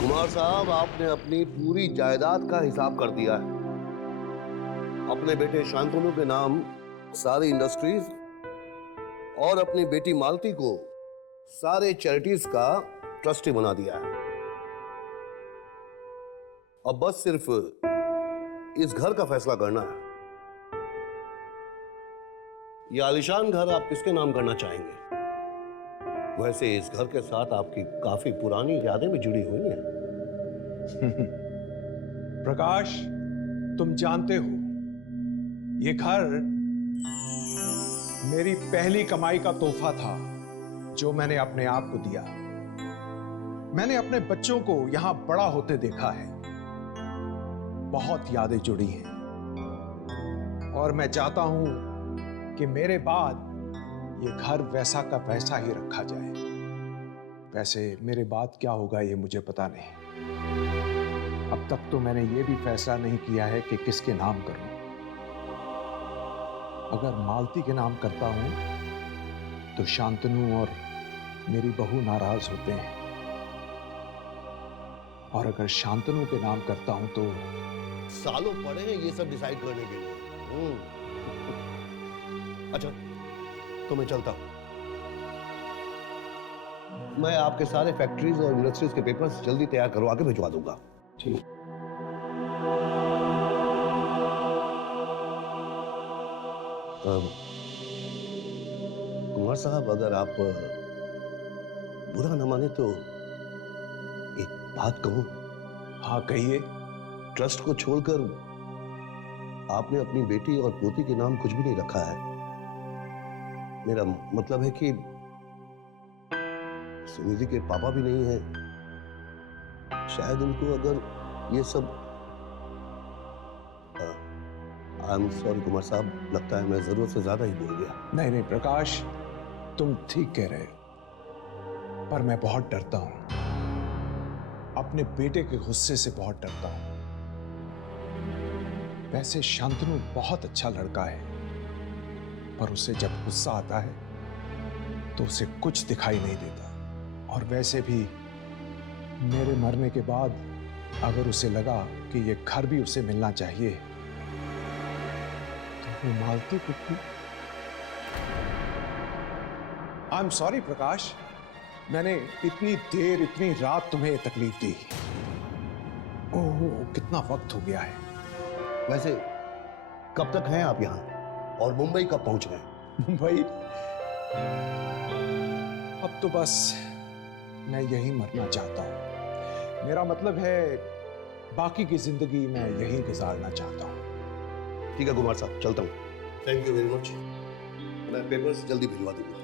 कुमार साहब, आपने अपनी पूरी जायदाद का हिसाब कर दिया है। अपने बेटे शांतनु के नाम सारी इंडस्ट्रीज और अपनी बेटी मालती को सारे चैरिटीज का ट्रस्टी बना दिया है। अब बस सिर्फ इस घर का फैसला करना है। यह आलीशान घर आप किसके नाम करना चाहेंगे? वैसे इस घर के साथ आपकी काफी पुरानी यादें भी जुड़ी हुई हैं। प्रकाश, तुम जानते हो ये घर मेरी पहली कमाई का तोहफा था जो मैंने अपने आप को दिया। मैंने अपने बच्चों को यहां बड़ा होते देखा है। बहुत यादें जुड़ी हैं और मैं चाहता हूं कि मेरे बाद ये घर वैसा का वैसा ही रखा जाए। वैसे मेरे बाद क्या होगा ये मुझे पता नहीं। अब तक तो मैंने ये भी फैसला नहीं किया है कि किसके नाम करूं। अगर मालती के नाम करता हूं तो शांतनु और मेरी बहू नाराज होते हैं, और अगर शांतनु के नाम करता हूं तो सालों पड़े हैं ये सब डिसाइड करने के लिए। अच्छा, तो मैं चलता हूं। मैं आपके सारे फैक्ट्रीज और इंडस्ट्रीज के पेपर्स जल्दी तैयार करवा के भिजवा दूंगा। ठीक। कुमार साहब, अगर आप बुरा न माने तो एक बात कहूं? हाँ, कहिए। ट्रस्ट को छोड़कर आपने अपनी बेटी और पोती के नाम कुछ भी नहीं रखा है। मेरा मतलब है कि सुनिधि के पापा भी नहीं हैं। शायद उनको अगर ये सब आई एम सॉरी कुमार साहब, लगता है मैं जरूरत से ज्यादा ही बोल गया। नहीं नहीं प्रकाश, तुम ठीक कह रहे हो, पर मैं बहुत डरता हूं। अपने बेटे के गुस्से से बहुत डरता हूं। वैसे शांतनु बहुत अच्छा लड़का है, पर उसे जब गुस्सा आता है तो उसे कुछ दिखाई नहीं देता। और वैसे भी मेरे मरने के बाद अगर उसे लगा कि ये घर भी उसे मिलना चाहिए तो वो मालती को आई एम सॉरी प्रकाश, मैंने इतनी देर इतनी रात तुम्हें तकलीफ दी। ओह, कितना वक्त हो गया है। वैसे कब तक हैं आप यहाँ और मुंबई कब पहुंच गए? मुंबई? अब तो बस मैं यहीं मरना चाहता हूं। मेरा मतलब है बाकी की जिंदगी मैं यहीं गुजारना चाहता हूं। ठीक है कुमार साहब, चलता हूँ। Thank you very much. मैं पेपर्स जल्दी भिजवा दूंगा।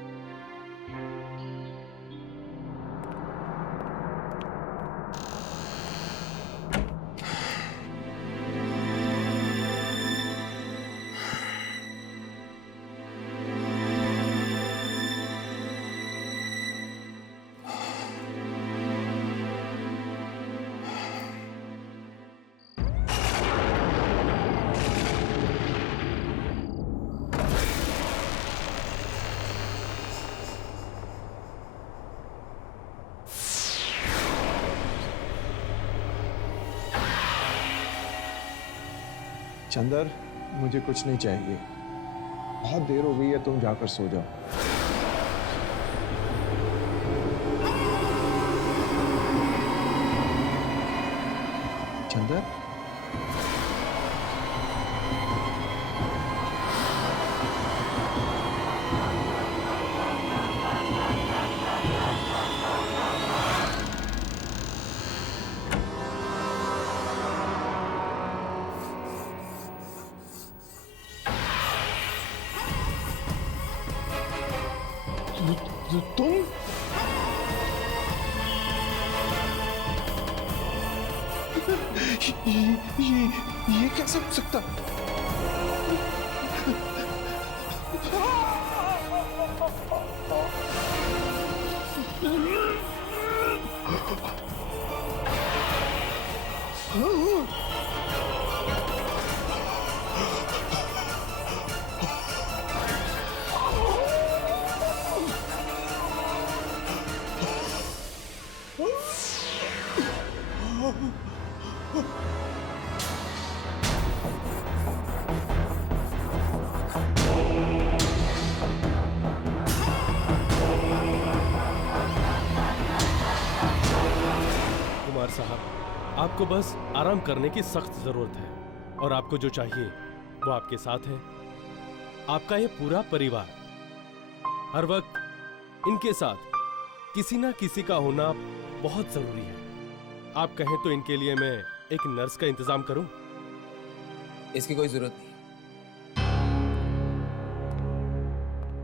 चंदर, मुझे कुछ नहीं चाहिए। बहुत देर हो गई है, तुम जाकर सो जाओ। चंदर, तुम? ये कैसे हो सकता? आपको बस आराम करने की सख्त जरूरत है और आपको जो चाहिए वो आपके साथ है। आपका ये पूरा परिवार हर वक्त इनके साथ किसी ना किसी का होना बहुत जरूरी है। आप कहें तो इनके लिए मैं एक नर्स का इंतजाम करूं? इसकी कोई जरूरत नहीं।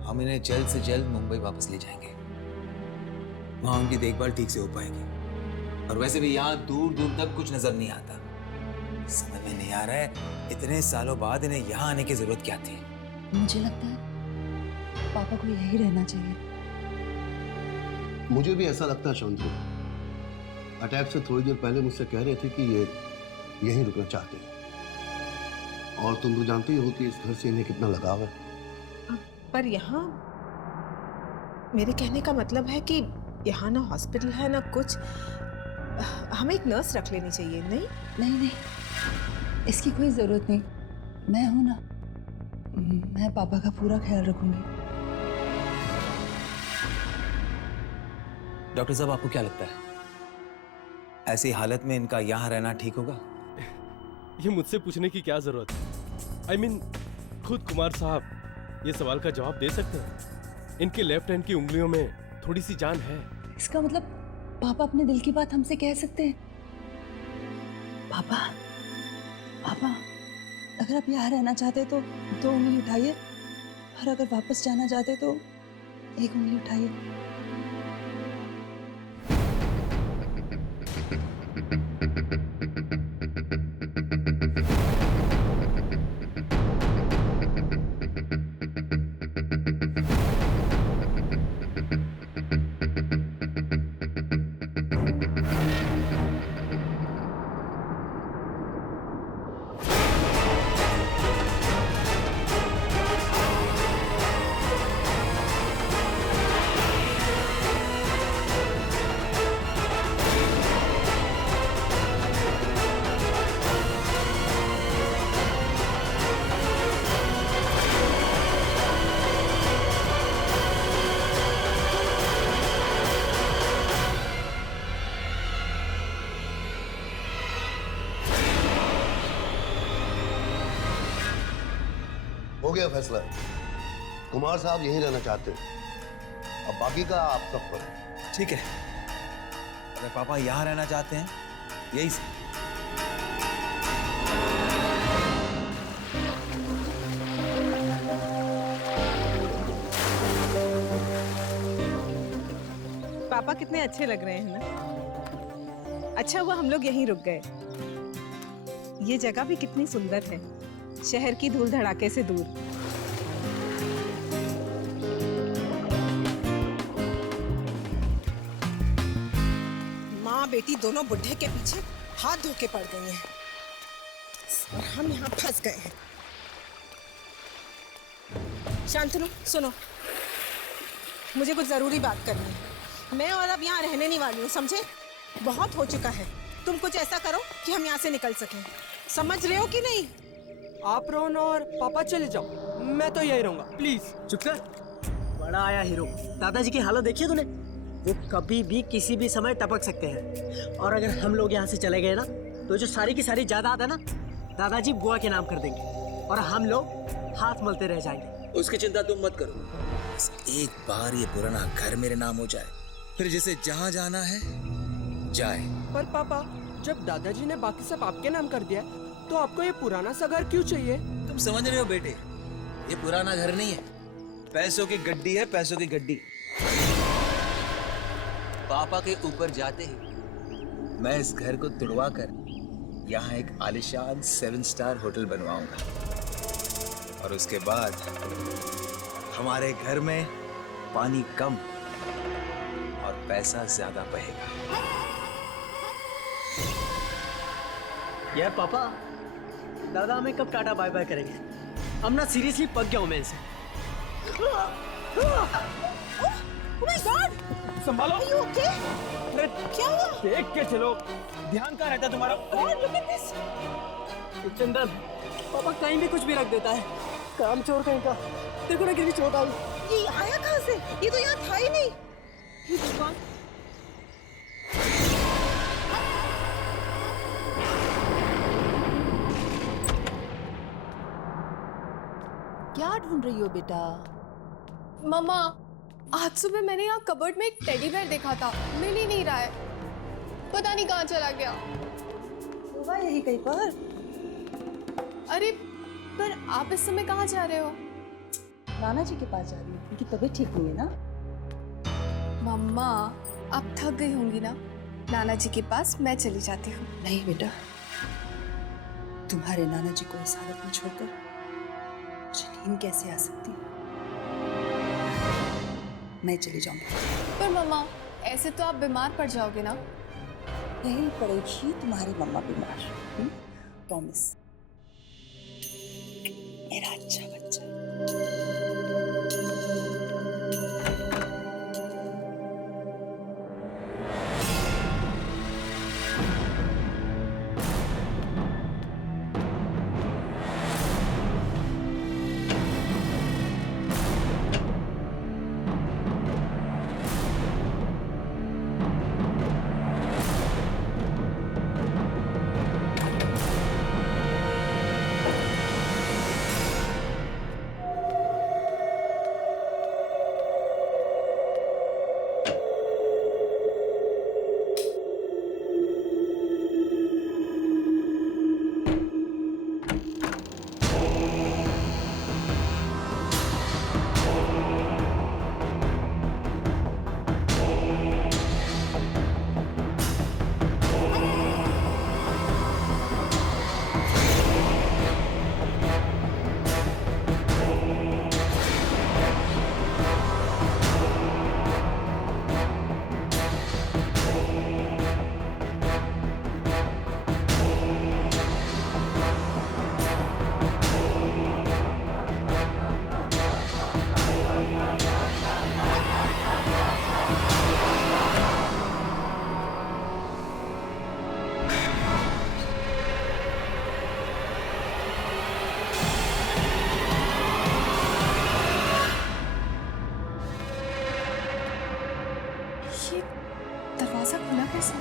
हम इन्हें जल्द से जल्द मुंबई वापस ले जाएंगे। वहां उनकी देखभाल ठीक से हो पाएगी। और वैसे भी यहाँ दूर दूर तक कुछ नजर नहीं आता। समझ में नहीं आ रहा है इतने सालों बाद इन्हें यहाँ आने की जरूरत क्या थी। मुझे लगता है पापा को यही रहना चाहिए। मुझे भी ऐसा लगता है शांति। अटैक से थोड़ी देर पहले मुझसे कह रहे थे कि ये यहीं रुकना चाहते हैं। और तुम तो जानती हो कि इस घर से इन्हें कितना लगाव है। पर यहाँ मेरे कहने का मतलब है कि यहाँ ना हॉस्पिटल है ना कुछ। हमें एक नर्स रख लेनी चाहिए। नहीं नहीं नहीं, इसकी कोई जरूरत नहीं। मैं हूं ना, मैं पापा का पूरा ख्याल रखूंगी। डॉक्टर साहब, आपको क्या लगता है ऐसी हालत में इनका यहाँ रहना ठीक होगा? ये मुझसे पूछने की क्या जरूरत है? I mean, खुद कुमार साहब ये सवाल का जवाब दे सकते हैं। इनके लेफ्ट हैंड की उंगलियों में थोड़ी सी जान है। इसका मतलब पापा अपने दिल की बात हमसे कह सकते हैं। पापा पापा, अगर आप यहाँ रहना चाहते तो 2 उंगली उठाइए, और अगर वापस जाना चाहते तो 1 उंगली उठाइए। हो गया फैसला। कुमार साहब यहीं रहना चाहते हैं। अब बाकी का आप सब पर है। ठीक है, अगर पापा यहाँ रहना चाहते हैं यही से। पापा कितने अच्छे लग रहे हैं ना। अच्छा हुआ हम लोग यहीं रुक गए। ये जगह भी कितनी सुंदर है, शहर की धूल धड़ाके से दूर। माँ बेटी दोनों बुढ़े के पीछे हाथ धो के पड़ गई हैं और हम यहाँ फंस गए हैं। शांतनु सुनो, मुझे कुछ जरूरी बात करनी है। मैं और अब यहाँ रहने नहीं वाली हूँ, समझे? बहुत हो चुका है। तुम कुछ ऐसा करो कि हम यहाँ से निकल सकें। समझ रहे हो कि नहीं? आप रहो ना और पापा चले जाओ, मैं तो यही रहूंगा। प्लीज चुप कर। बड़ा आया हीरो। दादाजी की हालत देखी तूने? वो कभी भी किसी भी समय टपक सकते हैं। और अगर हम लोग यहाँ से चले गए ना तो जो सारी की सारी जायदाद है ना, दादाजी बुआ के नाम कर देंगे और हम लोग हाथ मलते रह जाएंगे। उसकी चिंता तुम मत करो। बस एक बार ये पुराना घर मेरे नाम हो जाए, फिर जिसे जहाँ जाना है जाए। पर पापा, जब दादाजी ने बाकी सब आपके नाम कर दिया तो आपको ये पुराना सा घर क्यों चाहिए? तुम समझ रहे हो बेटे, ये पुराना घर नहीं है, पैसों की गड्डी है, पैसों की गड्डी। पापा के ऊपर जाते ही मैं इस घर को तुड़वा कर यहाँ एक आलिशान 7 स्टार होटल बनवाऊंगा। और उसके बाद हमारे घर में पानी कम और पैसा ज्यादा बहेगा। यार पापा, दादा हमें कब टाटा बाय बाय करेंगे? हम ना सीरियसली पक गया हूँ मैं इनसे। Oh my God! संभालो। Are you okay? क्या हुआ? देख के चलो, ध्यान कहाँ रहता तुम्हारा? God, look at this! चंदन, पापा कहीं भी कुछ भी रख देता है। काम चोर कहीं का। देखो ना कितनी चोट आई। ये आया कहाँ से? ये तो यहाँ था ही नहीं। हे भगवान! क्या ढूंढ रही हो बेटा? मम्मा, आज सुबह मैंने यहाँ कबर्ड में एक टेडी बेयर देखा था, मिल ही नहीं रहा है, पता नहीं कहाँ चला गया। होगा यही कहीं पर। अरे पर आप इस समय कहाँ जा रहे हो? नाना जी के पास जा रही हूँ, उनकी तबीयत ठीक नहीं है ना। मम्मा, आप थक गई होंगी ना, नाना जी के पास मैं चली जाती हूँ। नहीं बेटा, तुम्हारे नाना जी को इस हालत में छोड़कर मुझे नींद कैसे आ सकती है? मैं चली जाऊंगी। पर मम्मा, ऐसे तो आप बीमार पड़ जाओगे ना। नहीं पड़ेगी तुम्हारी मम्मा बीमार, प्रॉमिस। मेरा अच्छा बच्चा। दरवाजा खुला कैसे?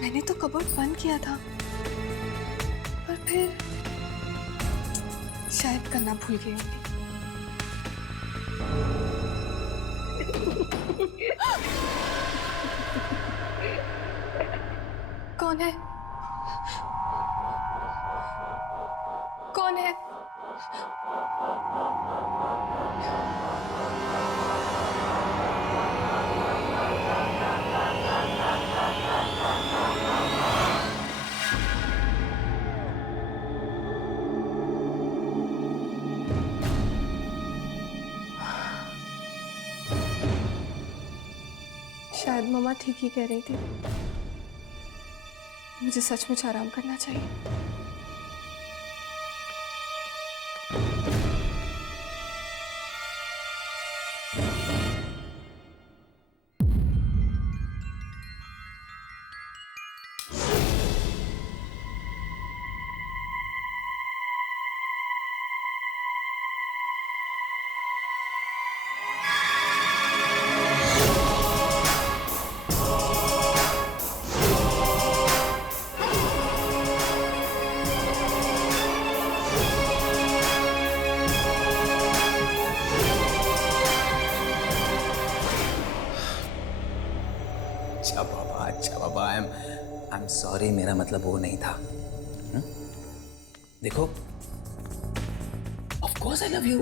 मैंने तो कबर्ड बंद किया था, पर फिर शायद करना भूल गई होंगी। कौन है? कौन है? शायद मम्मा ठीक ही कह रही थी, मुझे सचमुच आराम करना चाहिए। अच्छा बाबा, आई एम सॉरी, मेरा मतलब वो नहीं था। देखो, of course I love you.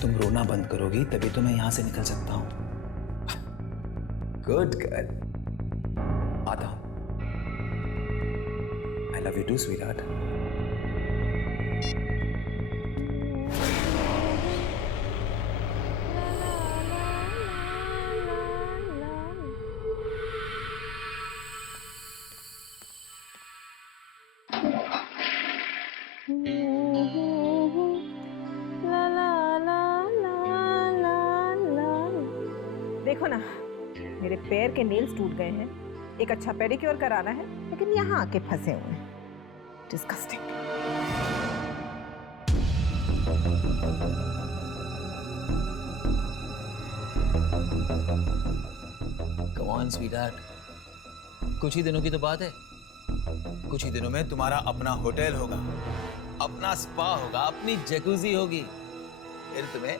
तुम रोना बंद करोगी तभी तो मैं यहां से निकल सकता हूं। गुड गर्ल, आता हूं। I love you too sweetheart. देखो ना, मेरे पैर के नेल्स टूट गए हैं, एक अच्छा पेडिक्योर कराना है, लेकिन यहाँ आके फंसे हुए हैं। डिस्गस्टिंग। Come on, sweetheart. कुछ ही दिनों की तो बात है। कुछ ही दिनों में तुम्हारा अपना होटल होगा, अपना स्पा होगा, अपनी जकूजी होगी। फिर तुम्हें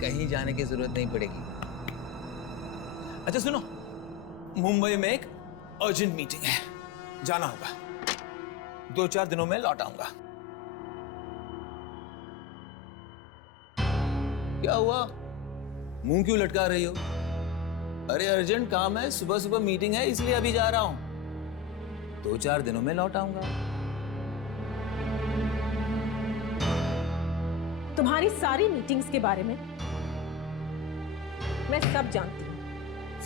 कहीं जाने की जरूरत नहीं पड़ेगी। अच्छा सुनो, मुंबई में एक अर्जेंट मीटिंग है, जाना होगा। 2-4 दिनों में लौट आऊंगा। क्या हुआ? मुंह क्यों लटका रही हो? अरे अर्जेंट काम है, सुबह सुबह मीटिंग है, इसलिए अभी जा रहा हूं। 2-4 दिनों में लौट आऊंगा। तुम्हारी सारी मीटिंग्स के बारे में मैं सब जानती हूँ,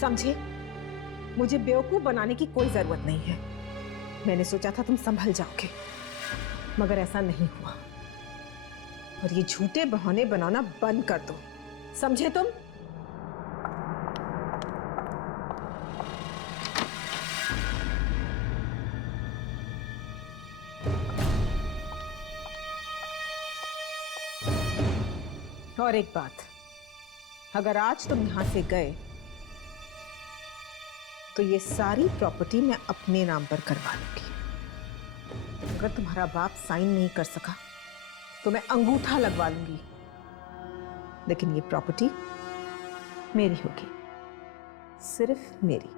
समझे? मुझे बेवकूफ बनाने की कोई जरूरत नहीं है। मैंने सोचा था तुम संभल जाओगे, मगर ऐसा नहीं हुआ। और ये झूठे बहाने बनाना बंद कर दो, समझे तुम? और एक बात, अगर आज तुम यहां से गए तो ये सारी प्रॉपर्टी मैं अपने नाम पर करवा लूंगी। अगर तुम्हारा बाप साइन नहीं कर सका तो मैं अंगूठा लगवा लूंगी, लेकिन ये प्रॉपर्टी मेरी होगी, सिर्फ मेरी।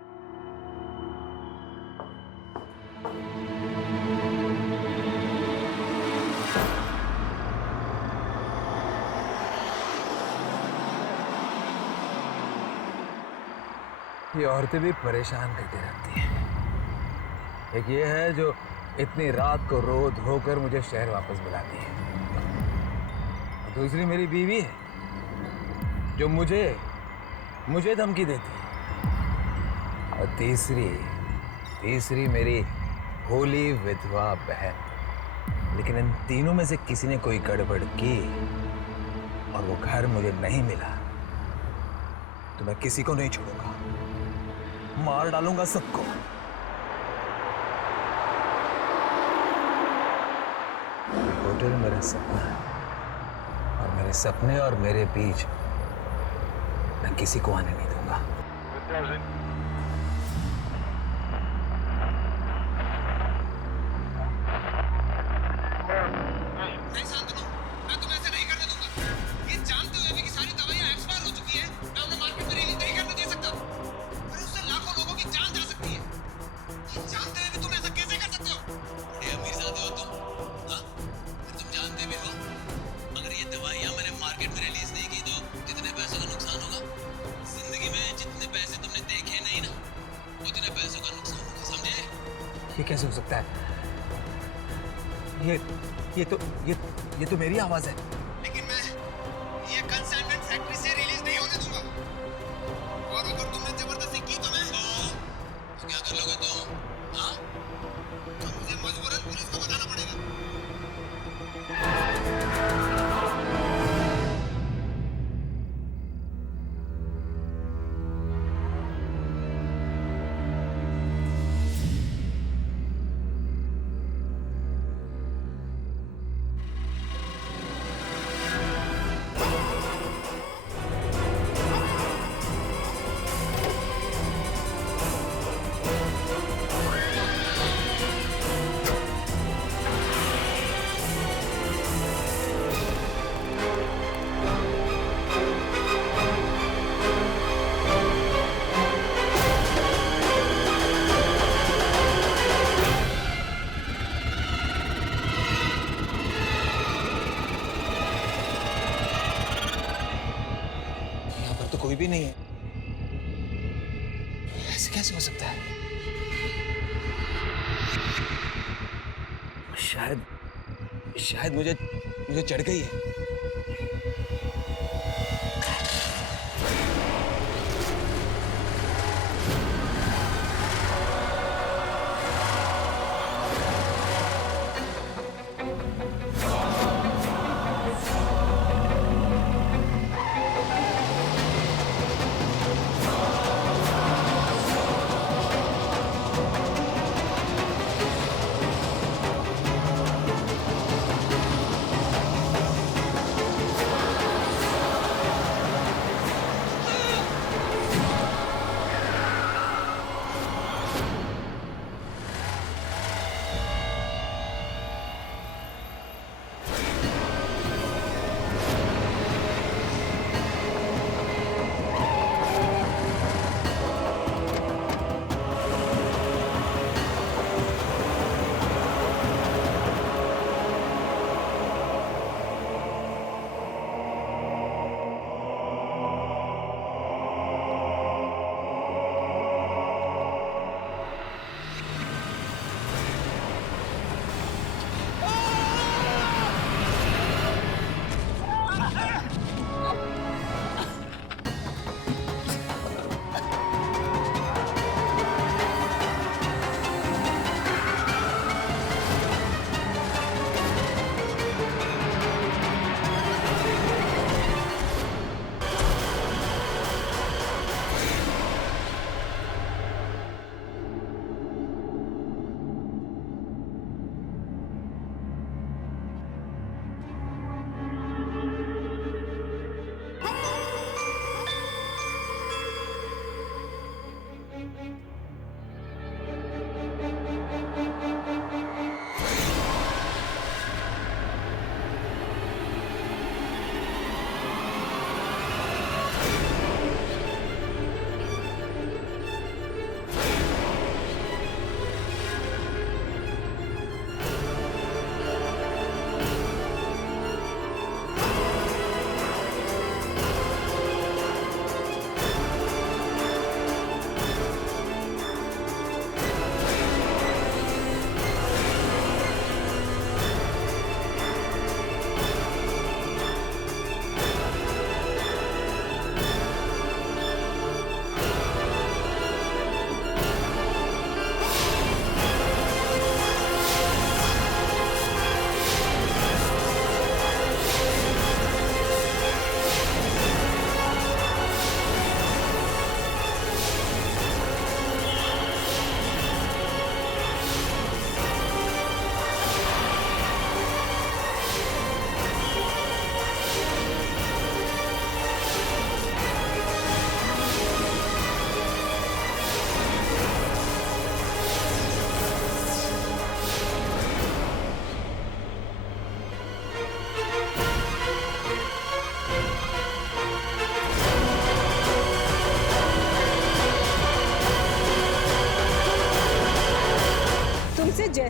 ये औरतें भी परेशान करती रहती हैं। एक ये है जो इतनी रात को रो धोकर मुझे शहर वापस बुलाती है। और दूसरी मेरी बीवी है जो मुझे धमकी देती है। और तीसरी मेरी भोली विधवा बहन। लेकिन इन तीनों में से किसी ने कोई गड़बड़ की और वो घर मुझे नहीं मिला तो मैं किसी को नहीं छोड़ूंगा, मार डालूंगा सबको। होटल मेरा सपना है और मेरे सपने और मेरे बीच मैं किसी को आने नहीं दूंगा। ये कैसे हो सकता है? ये तो मेरी आवाज है। लेकिन मैं ये कंसाइनमेंट फैक्ट्री से रिलीज नहीं होने दूंगा। और अगर तुमने जबरदस्ती की तो क्या कर लोगे तुम? हाँ? तो मुझे मजबूरन पुलिस को बताना पड़ेगा। कोई भी नहीं है। ऐसे कैसे हो सकता है? शायद मुझे चढ़ गई है।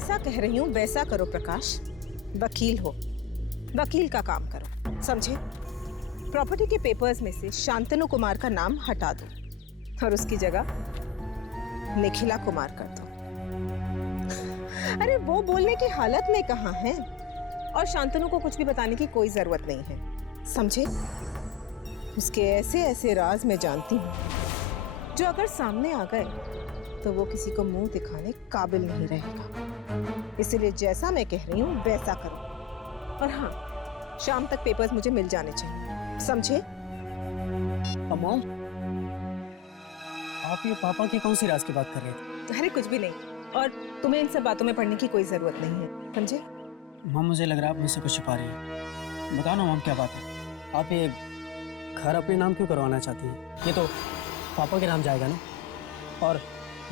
जैसा कह रही हूँ वैसा करो प्रकाश। वकील हो, वकील का काम करो, समझे? प्रॉपर्टी के पेपर्स में से शांतनु कुमार का नाम हटा दो और उसकी जगह निखिला कुमार कर दो। अरे वो बोलने की हालत में कहाँ है, और शांतनु को कुछ भी बताने की कोई जरूरत नहीं है, समझे? उसके ऐसे ऐसे राज मैं जानती हूँ जो अगर सामने आ गए तो वो किसी को मुंह दिखाने काबिल नहीं रहेगा। इसलिए जैसा मैं कह रही हूँ वैसा करो। और हाँ, शाम तक पेपर्स मुझे मिल जाने चाहिए, समझे? मॉम, आप ये पापा के कौन सी राज की बात कर रहे थे? अरे कुछ भी नहीं, और तुम्हें इन सब बातों में पढ़ने की कोई जरूरत नहीं है, समझे? मॉम, मुझे लग रहा है आप मुझसे कुछ छुपा रही हैं। बताओ ना मॉम, क्या बात है? आप ये घर अपने नाम क्यों करवाना चाहती हैं? ये तो पापा के नाम जाएगा ना, और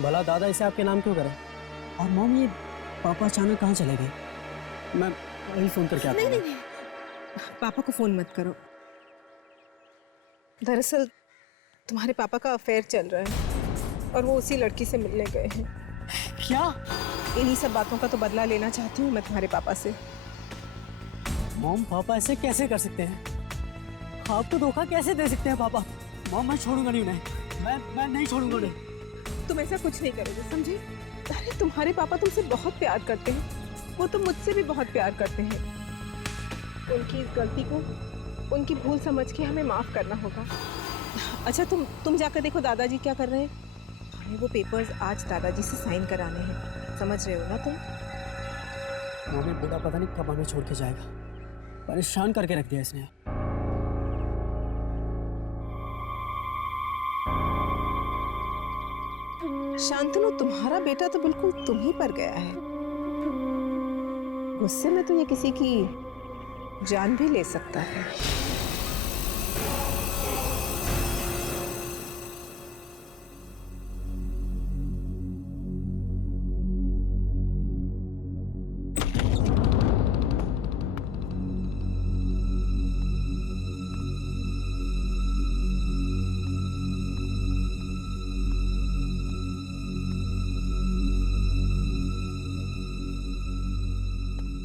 भला दादा इसे आपके नाम क्यों करें? और मॉम, ये पापा अचानक कहाँ चले गए? मैं वही फोन करके आता हूँ। नहीं, पापा को फोन मत करो। दरअसल तुम्हारे पापा का अफेयर चल रहा है और वो उसी लड़की से मिलने गए हैं। क्या? इन्हीं सब बातों का तो बदला लेना चाहती हूँ मैं तुम्हारे पापा से। मॉम, पापा ऐसे कैसे कर सकते हैं? आपको धोखा कैसे दे सकते हैं पापा? मॉम, मैं छोड़ूंगा नहीं उन्हें, मैं नहीं छोड़ूंगा उन्हें। तुम ऐसा कुछ नहीं करोगे, समझे? अरे तुम्हारे पापा तुमसे बहुत प्यार करते हैं, वो तो मुझसे भी बहुत प्यार करते हैं। उनकी इस गलती को, उनकी भूल समझ के हमें माफ करना होगा। अच्छा, तुम जाकर देखो दादाजी क्या कर रहे हैं। हमें वो पेपर्स आज दादाजी से साइन कराने हैं, समझ रहे हो ना तुम? मम्मी, बूढ़ा पता नहीं कब हमें छोड़ के जाएगा, परेशान करके रख दिया इसने। शांतनु, तुम्हारा बेटा तो बिल्कुल तुम ही पर गया है। गुस्से में तो ये किसी की जान भी ले सकता है।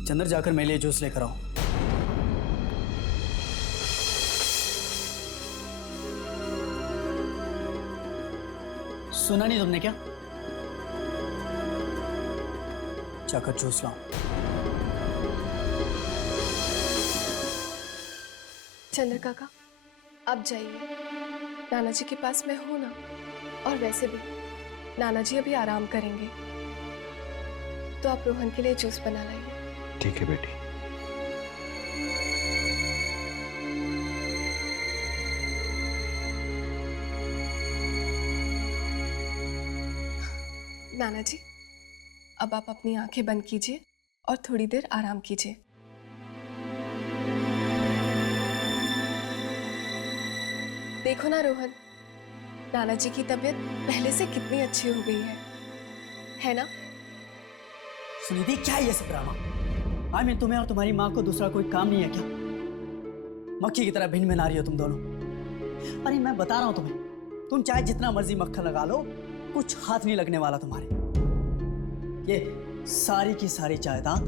चंदर, जाकर मेरे लिए जूस लेकर आओ। सुना नहीं तुमने क्या? जाकर जूस लाओ। चंद्र काका, आप जाइए, नाना जी के पास मैं हूं ना। और वैसे भी नाना जी अभी आराम करेंगे, तो आप रोहन के लिए जूस बना लाइए। ठीक है बेटी। नाना जी, अब आप अपनी आंखें बंद कीजिए और थोड़ी देर आराम कीजिए। देखो ना रोहन, नाना जी की तबीयत पहले से कितनी अच्छी हो गई है ना? सुनिधि, क्या है ये सब ड्रामा? मैं तुम्हें और तुम्हारी माँ को दूसरा कोई काम नहीं है क्या? मक्खी की तरह भिन्न भिन्न आ रही हो तुम दोनों। अरे मैं बता रहा हूं तुम्हें, तुम चाहे जितना मर्जी मक्खन लगा लो, कुछ हाथ नहीं लगने वाला तुम्हारे। ये सारी की सारी जायदाद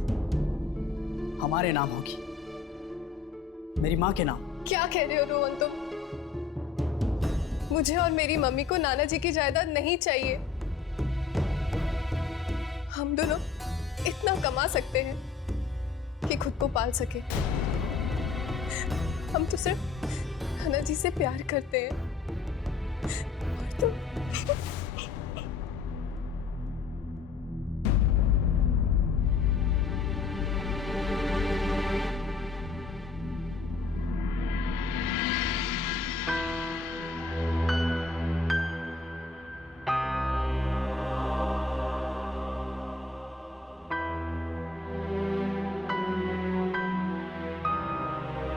हमारे नाम होगी, मेरी माँ के नाम। क्या कह रहे हो रोहन तुम? मुझे और मेरी मम्मी को नाना जी की जायदाद नहीं चाहिए। हम दोनों इतना कमा सकते हैं कि खुद को पाल सके। हम तो सिर्फ नाना जी से प्यार करते हैं। और तुम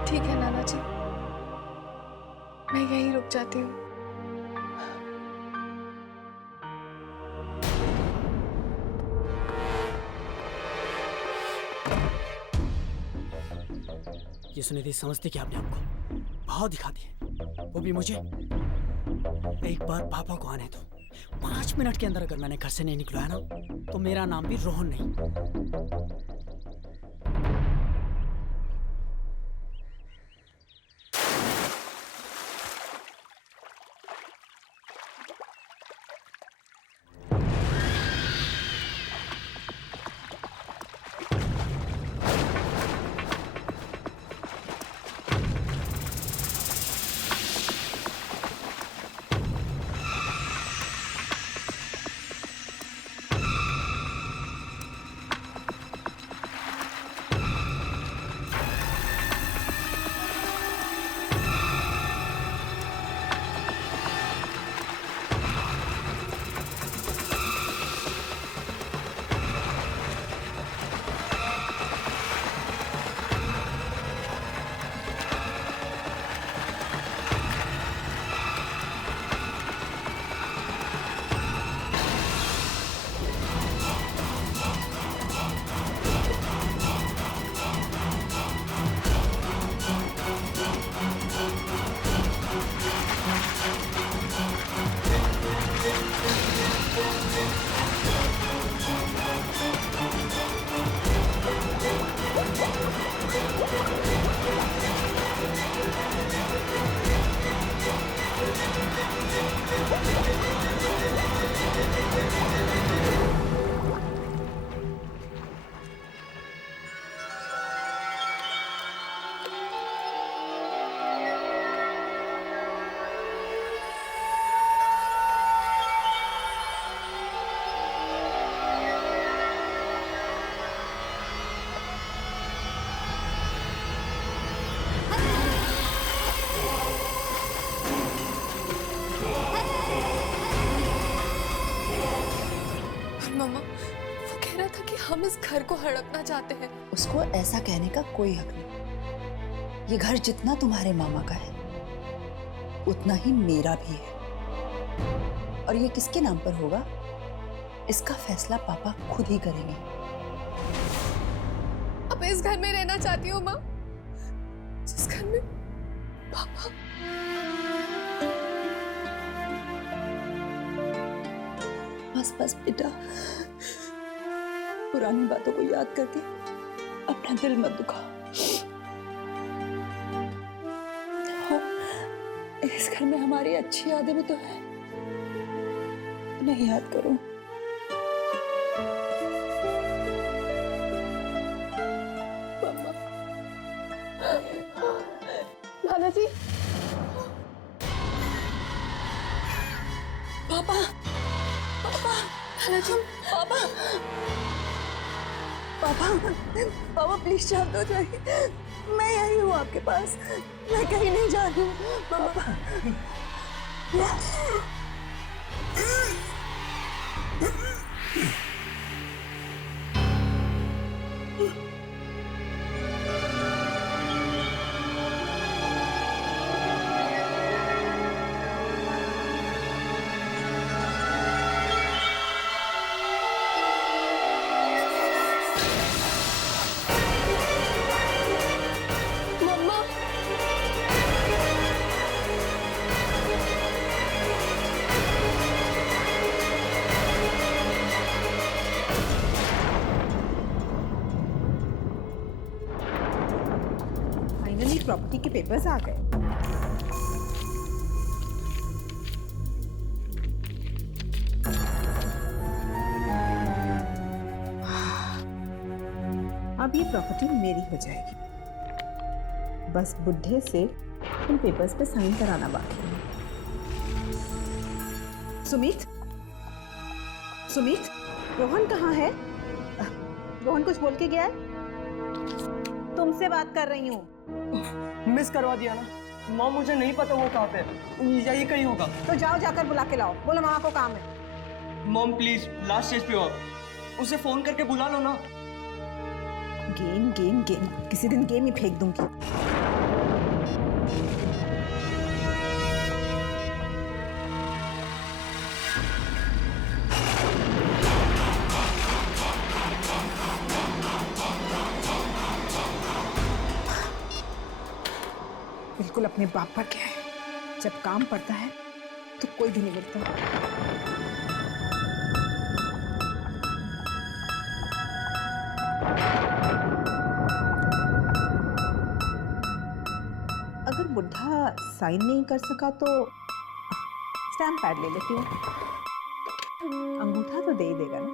ठीक है नाना जी, मैं यहीं रुक जाती हूँ। ये सुनिधि समझती क्या अपने आप को? भाव दिखाती है, वो भी मुझे। एक बार पापा को आने दो, 5 मिनट के अंदर अगर मैंने घर से नहीं निकला है ना, तो मेरा नाम भी रोहन नहीं। मामा वो कह रहा था कि हम इस घर को हड़पना चाहते हैं। उसको ऐसा कहने का कोई हक नहीं। ये घर जितना तुम्हारे मामा का है उतना ही मेरा भी है, और ये किसके नाम पर होगा इसका फैसला पापा खुद ही करेंगे। अब इस घर में रहना चाहती हूँ माँ, जिस घर में पापा। बस बस बेटा, पुरानी बातों को याद करके अपना दिल मत दुखाओ। इस घर में हमारी अच्छी यादें भी तो है, उन्हें याद करो। नाना जी, पापा, पापा, नाना जी, पापा, पापा, पापा प्लीज शांत हो जाइए। मैं यही हूँ आपके पास, मैं कहीं नहीं जा रही हूँ पापा। फाइनली प्रॉपर्टी के पेपर्स आ गए। अब ये प्रॉपर्टी मेरी हो जाएगी। बस बुढ़े से इन पेपर्स पे साइन कराना बाकी है। सुमित, सुमित, रोहन कहाँ है? रोहन कुछ बोल के गया है? तुमसे बात कर रही हूँ। मिस करवा दिया ना माँ, मुझे नहीं पता वो कहाँ पे, यही कहीं होगा। तो जाओ, जाकर बुला के लाओ। बोलो मामा को काम है। मॉम प्लीज लास्ट स्टेज पे हो आप, उसे फोन करके बुला लो ना। गेम गेम गेम, किसी दिन गेम ही फेंक दूंगी। बिल्कुल अपने बाप पर क्या है, जब काम पड़ता है तो कोई भी नहीं मिलता। अगर बुढ़ा साइन नहीं कर सका तो स्टैम्प पैड ले लेती हूँ, अंगूठा तो दे ही देगा ना।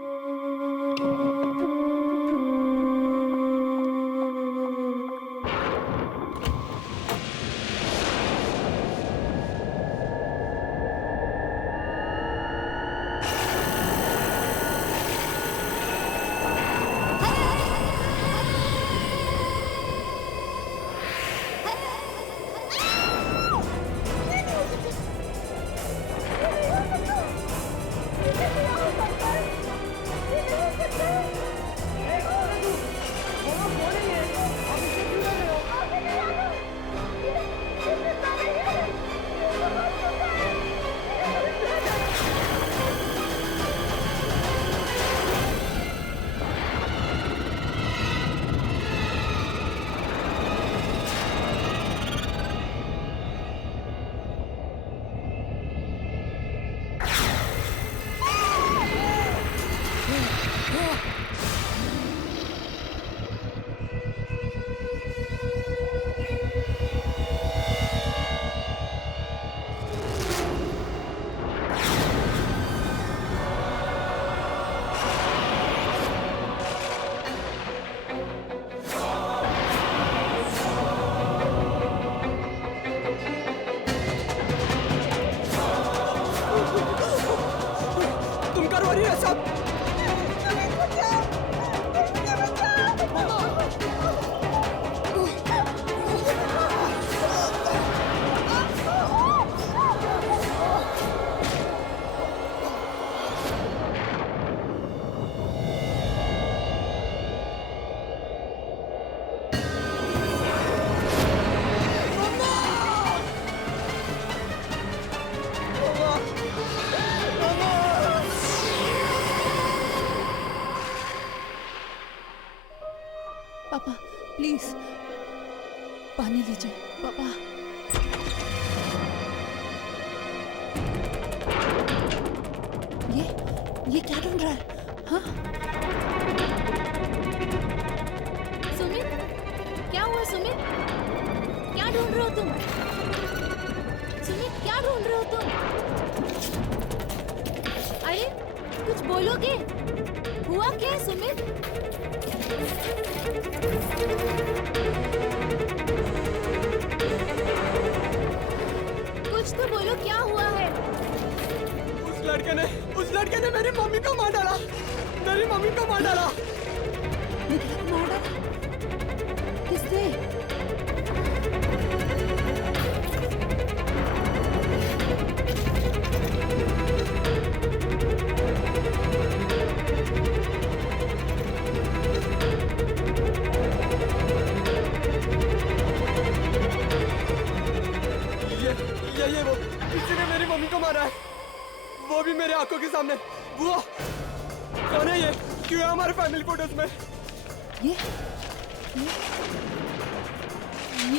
तुम करो रही है सब। पापा प्लीज पानी लीजिए पापा। ये क्या ढूंढ रहा है? हाँ सुमित, क्या हुआ सुमित? क्या ढूंढ रहे हो तुम? सुमित, क्या ढूंढ रहे हो तुम? अरे कुछ बोलोगे? हुआ क्या सुमित? कुछ तो बोलो, क्या हुआ है? उस लड़के ने मेरी मम्मी को मार डाला। मेरी मम्मी को मार डाला। मार डाला? किसने? ये वो किसी ने मेरी मम्मी को मारा है, वो भी मेरे आंखों के सामने। वो कौन है? ये क्यों है हमारे फैमिली फोटोज में? ये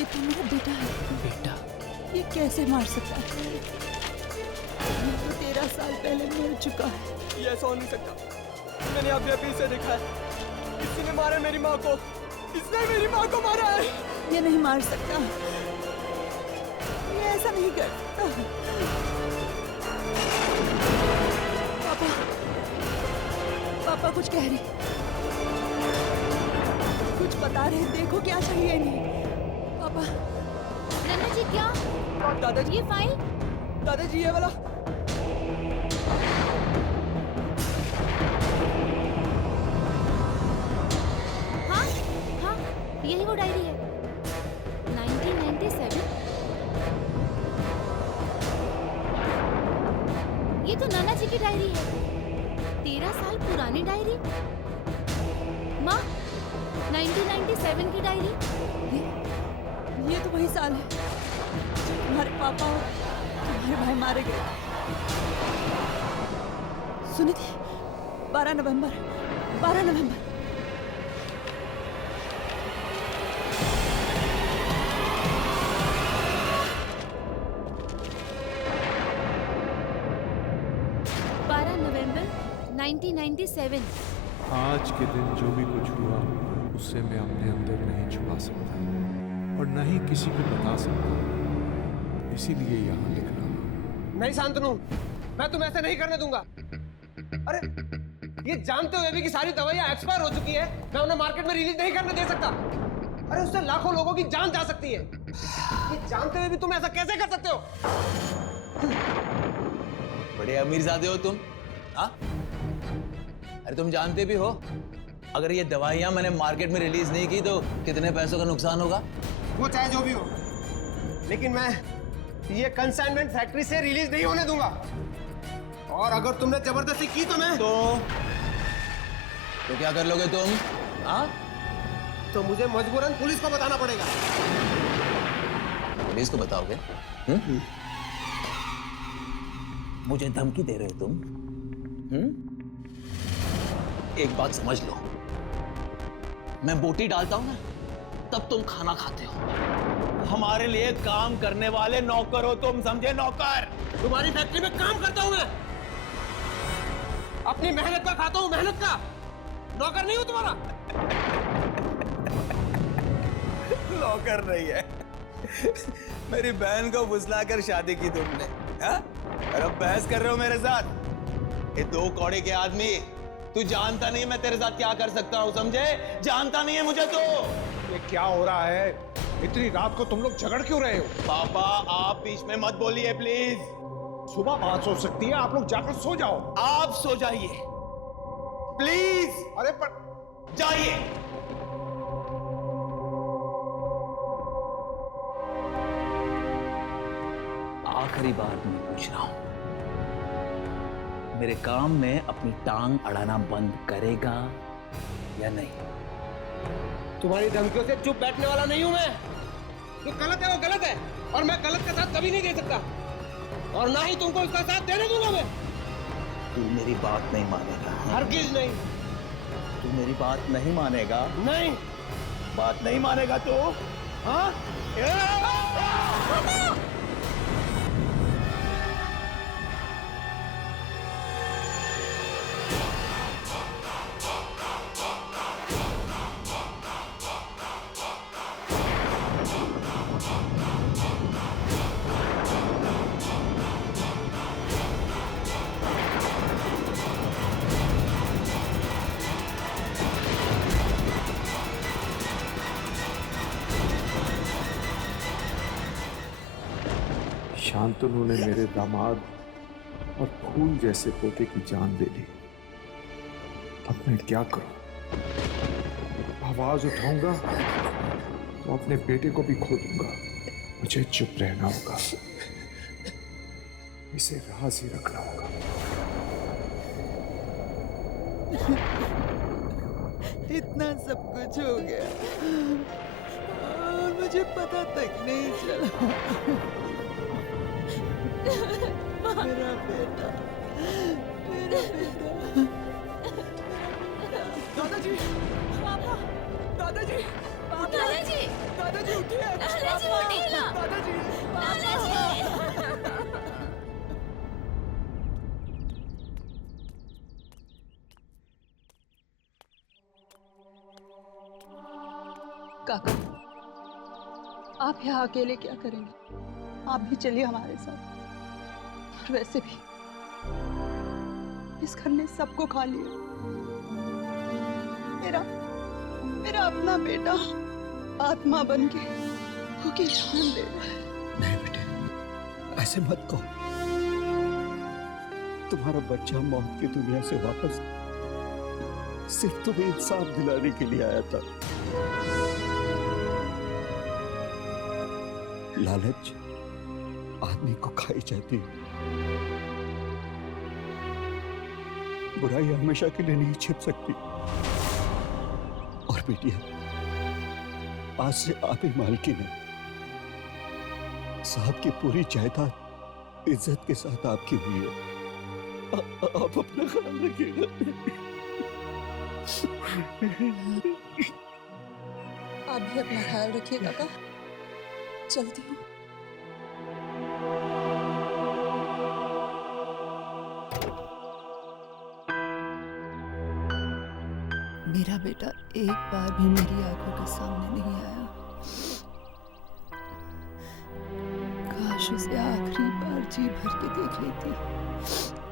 तो मेरा बेटा है। बेटा? ये कैसे मार सकता है? ये तो 13 साल पहले मर चुका है। ये ऐसा हो नहीं सकता। मैंने अभी अभी इसे देखा है। किसी ने मारा मेरी माँ को। इसने मेरी माँ को मारा है। ये नहीं मार सकता, ये ऐसा नहीं कर सकता। पापा कुछ कह रही, कुछ बता रहे, देखो क्या चाहिए इन्हें। पापा। नन्ना जी क्या? दादाजी, ये फाइल? दादाजी ये वाला। हाँ हाँ, यही वो डायरी है। 1997। ये तो नाना जी की डायरी है। 13 साल पुरानी डायरी। माँ, 1997 की डायरी। ये तो वही साल है जब तुम्हारे पापा और तुम्हारे भाई मारे गए। सुनी थी? 12 नवंबर। नवंबर 1997। आज के दिन जो भी कुछ हुआ उससे मैं अपने अंदर नहीं छुपा सकता और न ही किसी को बता सकता, इसीलिए यहाँ लिख रहा हूँ। नहीं शांतनु, मैं तुम्हें ऐसे नहीं करने दूंगा। अरे ये जानते हुए भी कि सारी दवाइयां एक्सपायर हो चुकी है, मैं उन्हें मार्केट में रिलीज नहीं करने दे सकता। अरे उससे लाखों लोगों की जान जा सकती है। ये जानते हुए भी तुम ऐसा कैसे कर सकते हो? बड़े अमीरजादे हो तुम, हाँ? अरे तुम जानते भी हो अगर ये दवाइयां मैंने मार्केट में रिलीज नहीं की तो कितने पैसों का नुकसान होगा? वो चाहे जो भी हो, लेकिन मैं ये कंसाइनमेंट फैक्ट्री से रिलीज नहीं होने दूंगा। और अगर तुमने जबरदस्ती की तो मैं तो क्या कर लोगे तुम, हाँ? तो मुझे मजबूरन पुलिस को बताना पड़ेगा। पुलिस को बताओगे? मुझे धमकी दे रहे हो तुम? एक बात समझ लो, मैं बोटी डालता हूं ना तब तुम खाना खाते हो। हमारे लिए काम करने वाले नौकर हो तुम, समझे? नौकर। तुम्हारी फैक्ट्री में काम करता हूं मैं, अपनी मेहनत का खाता हूं, मेहनत का। नौकर नहीं हूं तुम्हारा। नौकर नहीं है। मेरी बहन को फुसलाकर शादी की तुमने, हाँ? और अब बहस कर रहे हो मेरे साथ? ये दो कौड़े के आदमी, तू जानता नहीं मैं तेरे साथ क्या कर सकता हूँ, समझे? जानता नहीं है मुझे तो। ये क्या हो रहा है? इतनी रात को तुम लोग झगड़ क्यों रहे हो? पापा आप बीच में मत बोलिए प्लीज। सुबह बात हो सकती है, आप लोग जाकर सो जाओ। आप सो जाइए प्लीज। अरे पर जाइए। आखिरी बार मैं पूछ रहा हूं, मेरे काम में अपनी टांग अड़ाना बंद करेगा या नहीं? तुम्हारी धमकियों से चुप बैठने वाला नहीं हूं मैं। जो गलत है वो गलत है, और मैं गलत का साथ कभी नहीं दे सकता, और ना ही तुमको इसका साथ देने दूंगा मैं। तू मेरी बात नहीं मानेगा। हरगिज नहीं। तू मेरी बात नहीं मानेगा? नहीं। बात नहीं मानेगा तू? हाँ? शांतनु ने मेरे दामाद और फूल जैसे पोते की जान ले ली। अब मैं क्या करूं? आवाज उठाऊंगा तो अपने बेटे को भी खो दूंगा। मुझे चुप रहना होगा, इसे राज ही रखना होगा। इतना सब कुछ हो गया और मुझे पता तक नहीं चला। मेरा बेटा, मेरा बेटा। दादाजी, पापा, दादाजी, दादाजी, दादाजी उठिए। दादाजी उठिए ना। दादाजी, दादाजी। काका, आप यहाँ अकेले क्या करेंगे? आप भी चलिए हमारे साथ। और वैसे भी इस घर ने सबको खा लिया। मेरा अपना बेटा आत्मा बन के भूखी जान दे रहा है। नहीं बेटे, ऐसे मत कहो। तुम्हारा बच्चा मौत की दुनिया से वापस सिर्फ तुम्हें इंसाफ दिलाने के लिए आया था। लालच आदमी को खाई जाती है। बुराई हमेशा के लिए नहीं छिप सकती। और बेटिया, आज से आप ही मालकिन हैं। साहब की पूरी जायदाद इज्जत के साथ आपकी हुई है। आप अपना ख्याल रखिएगा। आप भी अपना ख्याल रखिए काका। चलती हूँ। मेरा बेटा एक बार भी मेरी आंखों के सामने नहीं आया। काश उसे आखिरी बार जी भर के देख लेती।